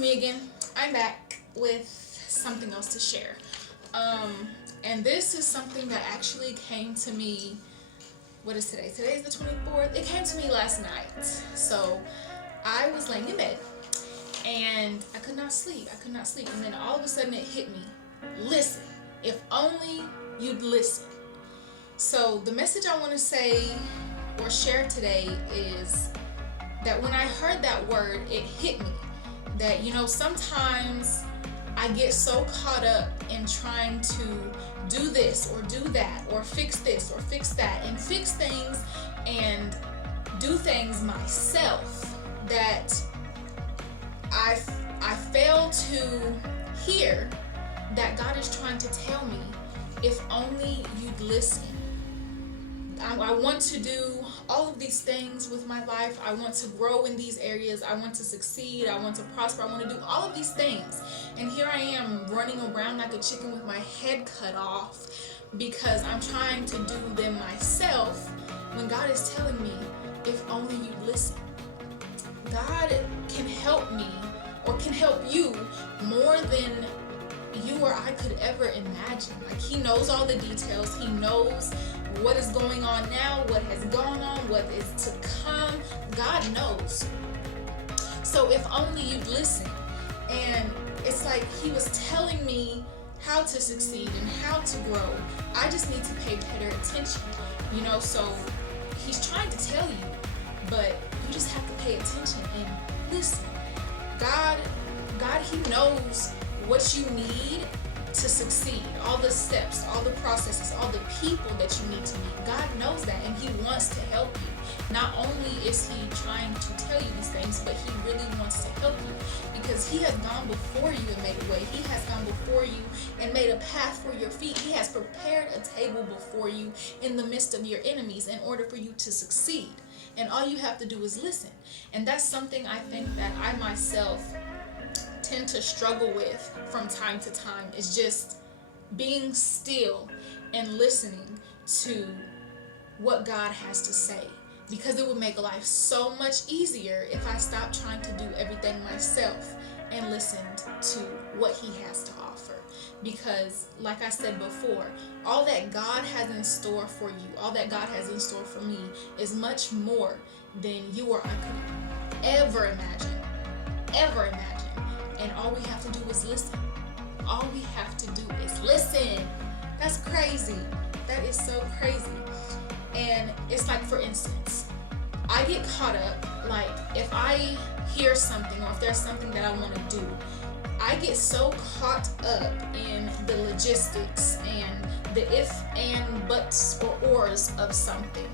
me again. I'm back with something else to share. And this is something that actually came to me. What is today? Today's the 24th. It came to me last night. So I was laying in bed and I could not sleep. And then all of a sudden it hit me. Listen. If only you'd listen. So the message I want to say or share today is that when I heard that word, it hit me. That, sometimes I get so caught up in trying to do this or do that or fix this or fix that and fix things and do things myself that I fail to hear that God is trying to tell me, if only you'd listen. I want to do all of these things with my life. I want to grow in these areas. I want to succeed. I want to prosper. I want to do all of these things. And here I am running around like a chicken with my head cut off because I'm trying to do them myself when God is telling me, if only you'd listen. God can help me or can help you more than you or I could ever imagine. Like, He knows all the details. He knows what is going on now, what has gone on, what is to come. God knows. So if only you'd listen. And it's like He was telling me how to succeed and how to grow. I just need to pay better attention. So He's trying to tell you, but you just have to pay attention and listen. God, He knows what you need to succeed, all the steps, all the processes, all the people that you need to meet. God knows that, and He wants to help you. Not only is He trying to tell you these things, but He really wants to help you because He has gone before you and made a way. He has gone before you and made a path for your feet. He has prepared a table before you in the midst of your enemies in order for you to succeed. And all you have to do is listen. And that's something I think that I myself tend to struggle with from time to time, is just being still and listening to what God has to say, because it would make life so much easier if I stopped trying to do everything myself and listened to what He has to offer. Because like I said before, all that God has in store for you, all that God has in store for me is much more than you or I could ever imagine. And all we have to do is listen. All we have to do is listen. That's crazy. That is so crazy. And it's like, for instance, I get caught up, like if I hear something or if there's something that I want to do, I get so caught up in the logistics and the if and buts or ors of something.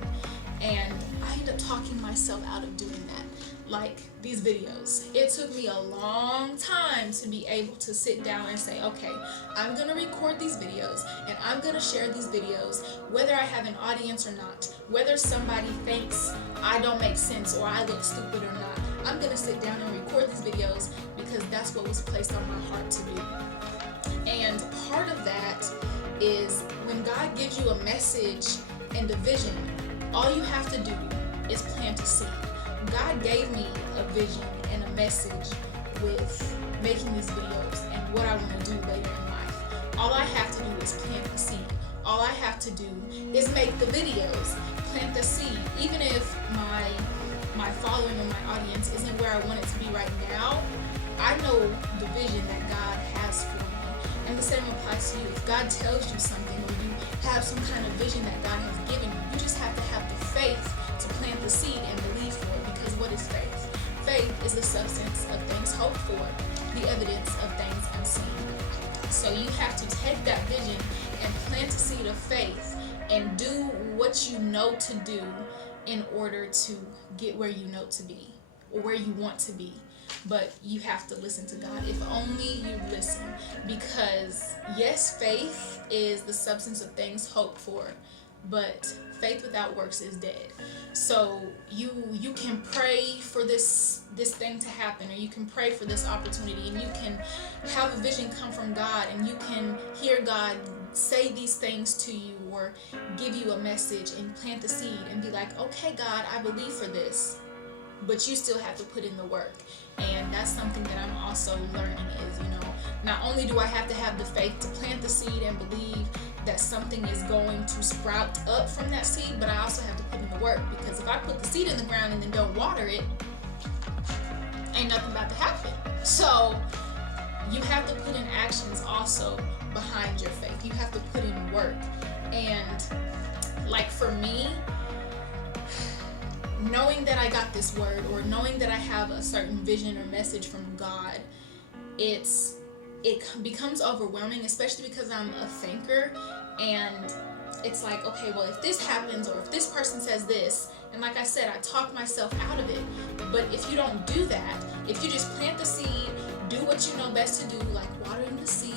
And I end up talking myself out of doing that. Like these videos. It took me a long time to be able to sit down and say, okay, I'm going to record these videos and I'm going to share these videos, whether I have an audience or not, whether somebody thinks I don't make sense or I look stupid or not. I'm going to sit down and record these videos because that's what was placed on my heart to do. And part of that is when God gives you a message and a vision, all you have to do is plant a seed. God gave me a vision and a message with making these videos and what I want to do later in life. All I have to do is plant the seed. All I have to do is make the videos, plant the seed. Even if my following or my audience isn't where I want it to be right now, I know the vision that God has for me. And the same applies to you. If God tells you something or you have some kind of vision that God has given you, you just have to have the faith to plant the seed and believe for it. Because what is faith? Faith is the substance of things hoped for, the evidence of things unseen. So you have to take that vision and plant a seed of faith and do what you know to do in order to get where you know to be or where you want to be. But you have to listen to God. If only you listen. Because yes, faith is the substance of things hoped for, but faith without works is dead. So you can pray for this thing to happen, or you can pray for this opportunity, and you can have a vision come from God, and you can hear God say these things to you or give you a message and plant the seed and be like, okay, God, I believe for this. but you still have to put in the work. And that's something that I'm also learning is, not only do I have to have the faith to plant the seed and believe that something is going to sprout up from that seed, but I also have to put in the work, because if I put the seed in the ground and then don't water it, ain't nothing about to happen. So you have to put in actions also behind your faith. You have to put in work. And like for me, knowing that I got this word, or knowing that I have a certain vision or message from God, it becomes overwhelming, especially because I'm a thinker, and it's like, okay, well, if this happens, or if this person says this, and like I said, I talk myself out of it. But if you don't do that, if you just plant the seed, do what you know best to do, like watering the seed,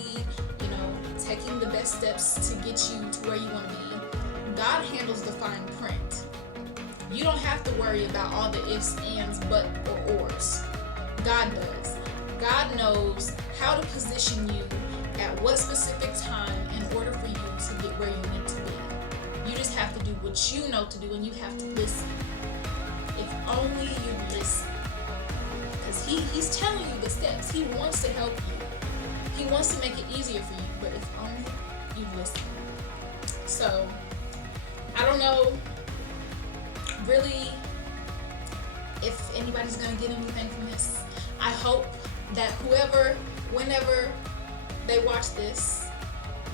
taking the best steps to get you to where you want to be, God handles the fine print. You don't have to worry about all the ifs, ands, but, or ors. God does. God knows how to position you at what specific time in order for you to get where you need to be. You just have to do what you know to do, and you have to listen. If only you listen. Because he's telling you the steps. He wants to help you. He wants to make it easier for you, but if only you listen. So, I don't know really if anybody's going to get anything from this. I hope that whenever they watch this,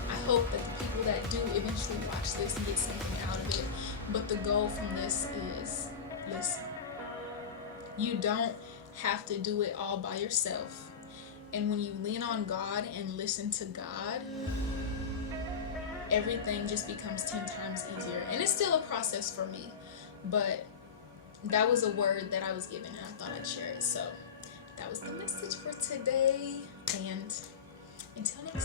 I hope that the people that do eventually watch this get something out of it. But the goal from this is, listen. You don't have to do it all by yourself. And when you lean on God and listen to God, everything just becomes 10 times easier. And it's still a process for me, but that was a word that I was given, and I thought I'd share it. So that was the message for today, and until next time.